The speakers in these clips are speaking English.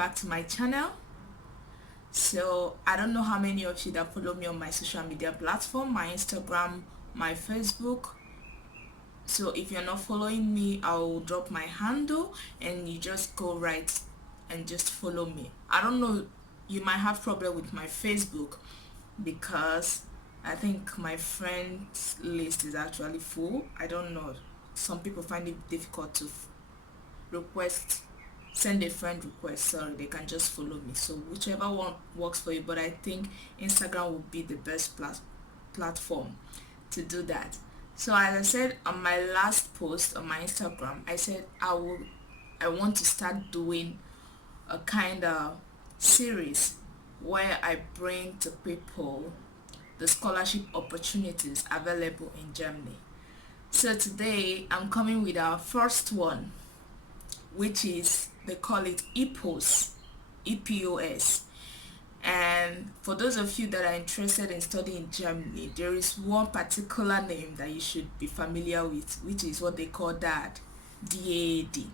back to my channel. So I don't know how many of you that follow me on my social media platform, my Instagram, my Facebook. So if you're not following me, I'll drop my handle and you just go right and just follow me. I don't know, you might have problem with my Facebook because I think my friends list is actually full. I don't know, some people find it difficult to send a friend request. Sorry, they can just follow me. So whichever one works for you, but I think Instagram would be the best platform to do that. So as I said on my last post on my Instagram, I said I want to start doing a kind of series where I bring to people the scholarship opportunities available in Germany. So today I'm coming with our first one, which is, they call it Epos, EPOS. And for those of you that are interested in studying in Germany, there is one particular name that you should be familiar with, which is what they call DAD, DAD.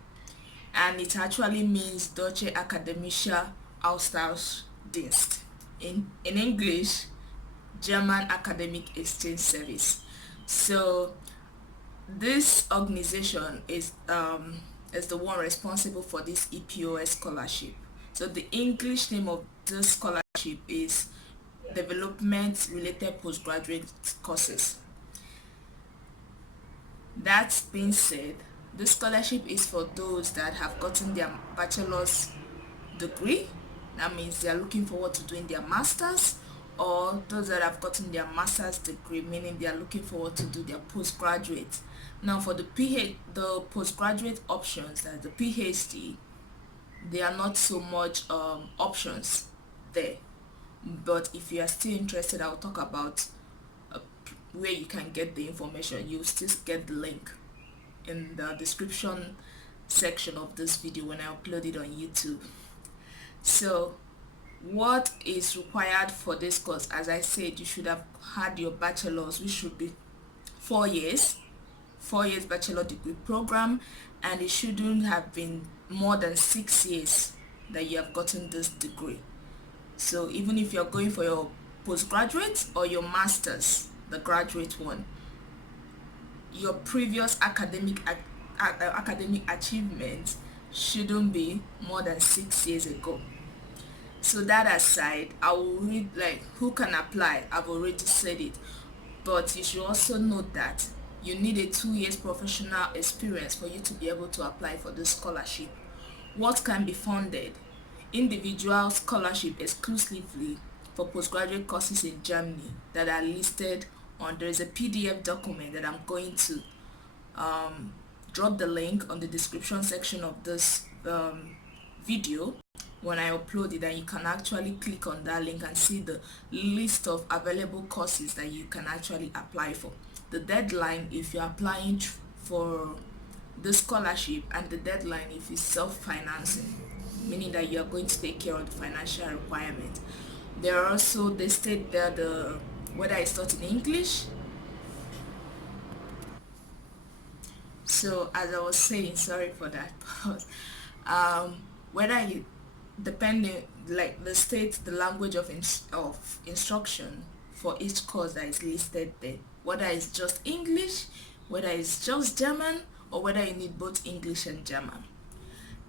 And it actually means Deutsche Akademische Austauschdienst. In English, German Academic Exchange Service. So this organization is the one responsible for this EPOS scholarship. So the English name of this scholarship is Development Related Postgraduate Courses. That being said, this scholarship is for those that have gotten their bachelor's degree. That means they are looking forward to doing their masters, or those that have gotten their master's degree, meaning they are looking forward to do their postgraduate. Now for the postgraduate options, that the PhD, there are not so much options there, but if you are still interested, I'll talk about where you can get the information. You'll still get the link in the description section of this video when I upload it on YouTube. So what is required for this course? As I said, you should have had your bachelor's, which should be 4 years bachelor degree program, and it shouldn't have been more than 6 years that you have gotten this degree. So even if you're going for your postgraduate or your master's, the graduate one, your previous academic achievement shouldn't be more than 6 years ago. So that aside, I will read like who can apply. I've already said it, but you should also note that you need a 2 years professional experience for you to be able to apply for this scholarship. What can be funded? Individual scholarship exclusively for postgraduate courses in Germany that are listed on, there is a PDF document that I'm going to drop the link on the description section of this video when I upload it, and you can actually click on that link and see the list of available courses that you can actually apply for. The deadline if you're applying for the scholarship, and the deadline if it's self-financing, meaning that you are going to take care of the financial requirement. There are also, they state that whether it's taught in English. So as I was saying, sorry for that, whether you, depending, like the state, the language of instruction for each course that is listed there, whether it's just English, whether it's just German, or whether you need both English and German.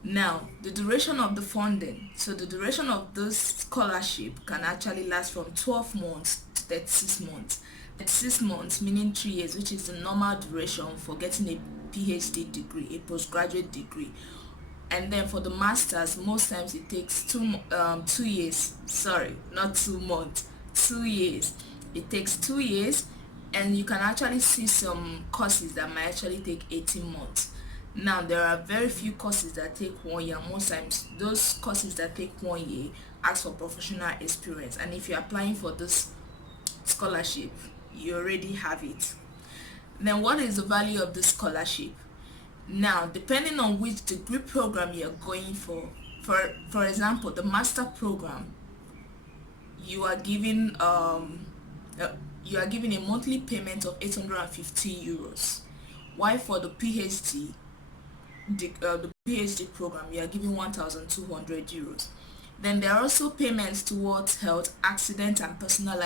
Now the duration of the funding. So the duration of this scholarship can actually last from 12 months to 36 months. 36 months meaning 3 years, which is the normal duration for getting a PhD degree, a postgraduate degree. And then for the masters, most times it takes 2 years. Sorry, not 2 months, 2 years. It takes 2 years, and you can actually see some courses that might actually take 18 months. Now there are very few courses that take 1 year. Most times those courses that take 1 year ask for professional experience, and if you're applying for this scholarship, you already have it. Then what is the value of this scholarship? Now depending on which degree program you're going for example, the master program, you are given a monthly payment of 850 euros, while for the PhD the PhD program, you are given 1,200 euros. Then there are also payments towards health, accident, and personal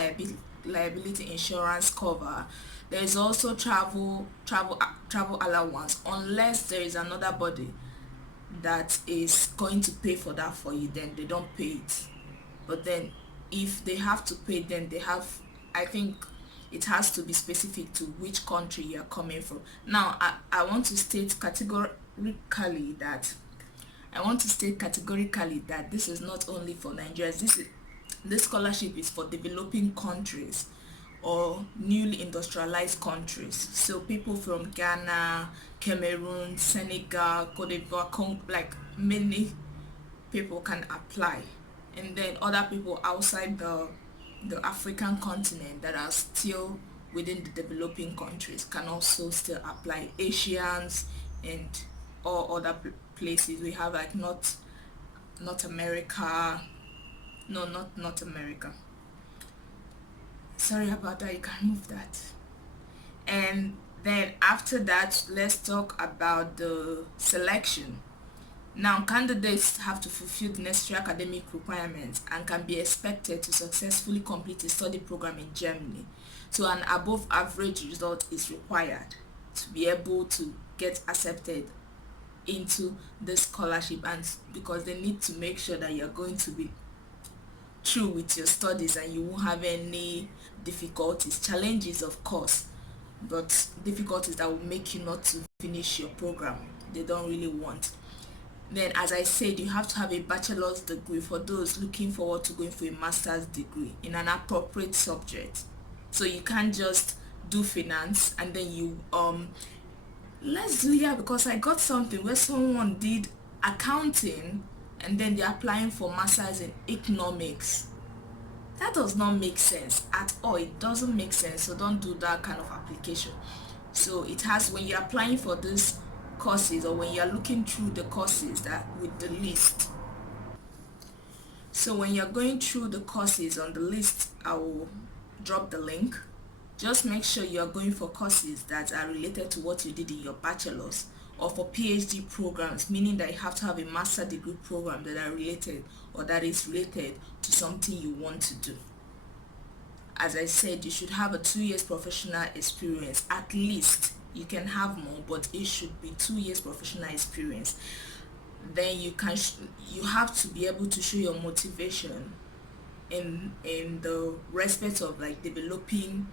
liability insurance cover. There is also travel allowance, unless there is another body that is going to pay for that for you, then they don't pay it. But then if they have to pay, then they have, I think it has to be specific to which country you're coming from. Now I want to state categorically that this is not only for Nigerians. This scholarship is for developing countries or newly industrialized countries. So people from Ghana, Cameroon, Senegal, Cote d'Ivoire, like many people can apply. And then other people outside the African continent that are still within the developing countries can also still apply. Asians and all other places. We have like North America. No, not North America. Sorry about that, you can move that. And then after that, let's talk about the selection. Now, candidates have to fulfill the necessary academic requirements and can be expected to successfully complete a study program in Germany. So an above average result is required to be able to get accepted into the scholarship, and because they need to make sure that you're going to be true with your studies and you won't have any challenges of course, but difficulties that will make you not to finish your program, they don't really want. Then, as I said, you have to have a bachelor's degree for those looking forward to going for a master's degree in an appropriate subject. So you can't just do finance and then you let's do here, because I got something where someone did accounting and then they're applying for masters in economics. That does not make sense at all. It doesn't make sense. So don't do that kind of application. So it has, when you're applying for this courses or when you're looking through the courses that with the list, so when you're going through the courses on the list, I will drop the link. Just make sure you're going for courses that are related to what you did in your bachelor's, or for PhD programs, meaning that you have to have a master degree program that are related or that is related to something you want to do. As I said, you should have a 2 years professional experience at least. You can have more, but it should be 2 years professional experience. Then you have to be able to show your motivation in the respect of like development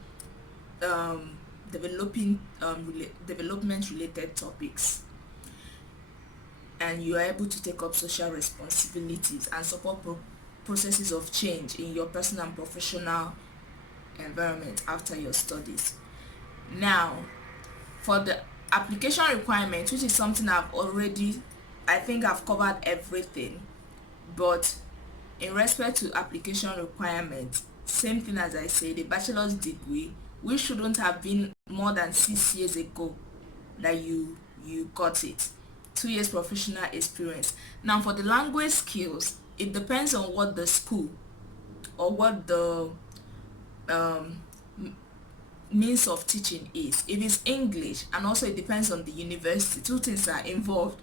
related topics, and you are able to take up social responsibilities and support processes of change in your personal and professional environment after your studies. Now, for the application requirements, which is something I think I've covered everything, but in respect to application requirements, same thing as I said, the bachelor's degree, which shouldn't have been more than 6 years ago that you got it. 2 years professional experience. Now, for the language skills, it depends on what the school or what the means of teaching is. If it's English, and also it depends on the university, two things are involved.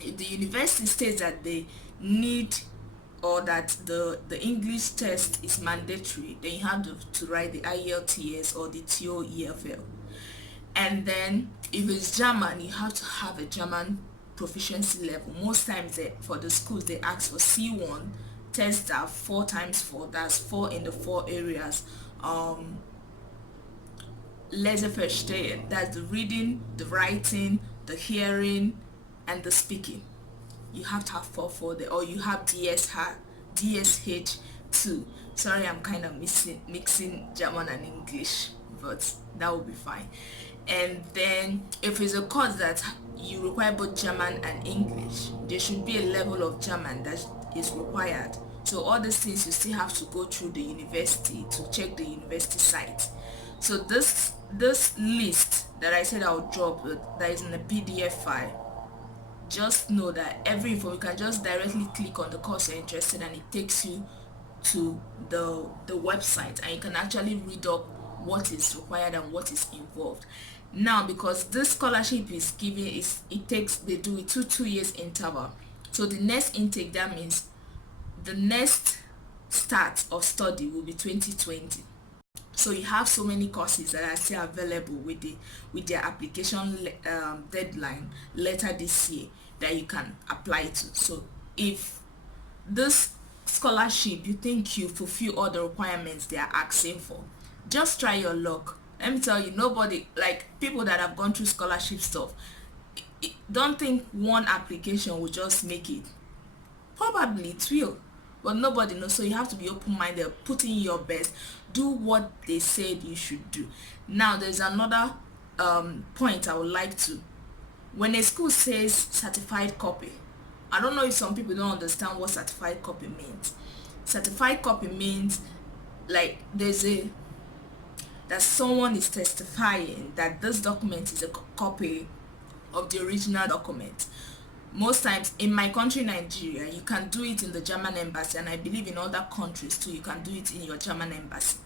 If the university states that they need, or that the English test is mandatory, then you have to write the IELTS or the TOEFL. And then if it's German, you have to have a German proficiency level. Most times for the schools they ask for C1, test that 4 times 4, that's 4 in the 4 areas. Leseverstehen, that's the reading, the writing, the hearing, and the speaking. You have to have 4 there, or you have DSH 2. Sorry, I'm kind of mixing German and English, but that will be fine. And then if it's a course that you require both German and English, there should be a level of German that is required. So all these things you still have to go through the university to check the university site. So this list that I said I'll drop, that is in a PDF file, just know that every info, you can just directly click on the course you're interested in and it takes you to the website, and you can actually read up what is required and what is involved. Now because this scholarship is given, they do it 2 years interval. So the next intake, that means the next start of study will be 2020. So you have so many courses that are still available with their application deadline later this year that you can apply to. So if this scholarship, you think you fulfill all the requirements they are asking for, just try your luck. Let me tell you, nobody, like people that have gone through scholarship stuff, don't think one application will just make it. Probably it will, but nobody knows. So you have to be open-minded, put in your best, do what they said you should do. Now there's another point I would like to, when a school says certified copy, I don't know if some people don't understand what certified copy means. Certified copy means like that someone is testifying that this document is a copy of the original document. Most times in my country, Nigeria, you can do it in the German embassy, and I believe in other countries too, you can do it in your German embassy.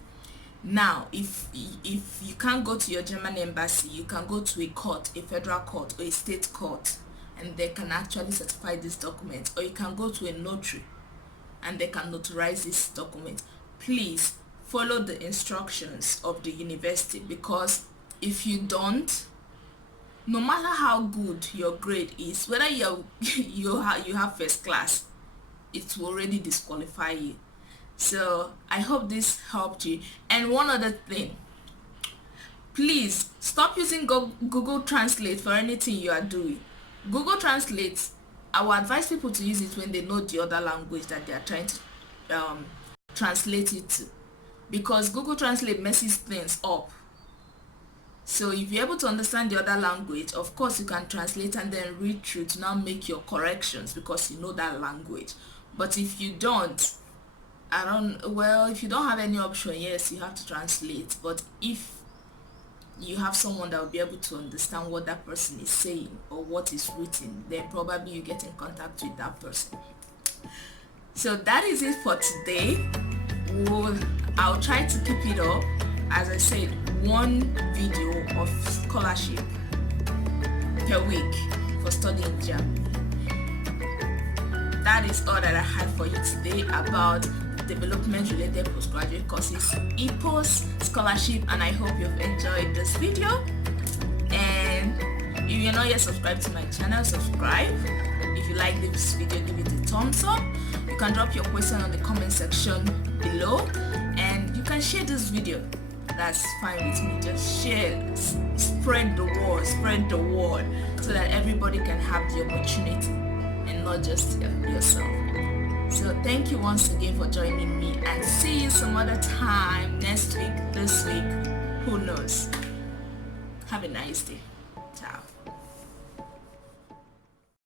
Now if you can't go to your German embassy, you can go to a court, a federal court or a state court, and they can actually certify this document. Or you can go to a notary and they can notarize this document. Please follow the instructions of the university, because if you don't, no matter how good your grade is, whether you have first class, it will already disqualify you. So I hope this helped you. And one other thing, please stop using Google Translate for anything you are doing. Google Translate, I will advise people to use it when they know the other language that they are trying to translate it to, because Google Translate messes things up. So if you're able to understand the other language, of course you can translate and then read through to now make your corrections because you know that language. But if you don't, if you don't have any option, yes, you have to translate. But if you have someone that will be able to understand what that person is saying or what is written, then probably you get in contact with that person. So that is it for today. I'll try to keep it up. As I said, one video of scholarship per week for studying German. That is all that I had for you today about development related postgraduate courses, Epos scholarship, and I hope you've enjoyed this video. And if you're not yet subscribed to my channel, subscribe. If you like this video, give it a thumbs up. You can drop your question on the comment section below, and you can share this video. That's fine with me. Just share, spread the word so that everybody can have the opportunity and not just yourself. So thank you once again for joining me, and see you some other time, next week, this week, who knows. Have a nice day. Ciao.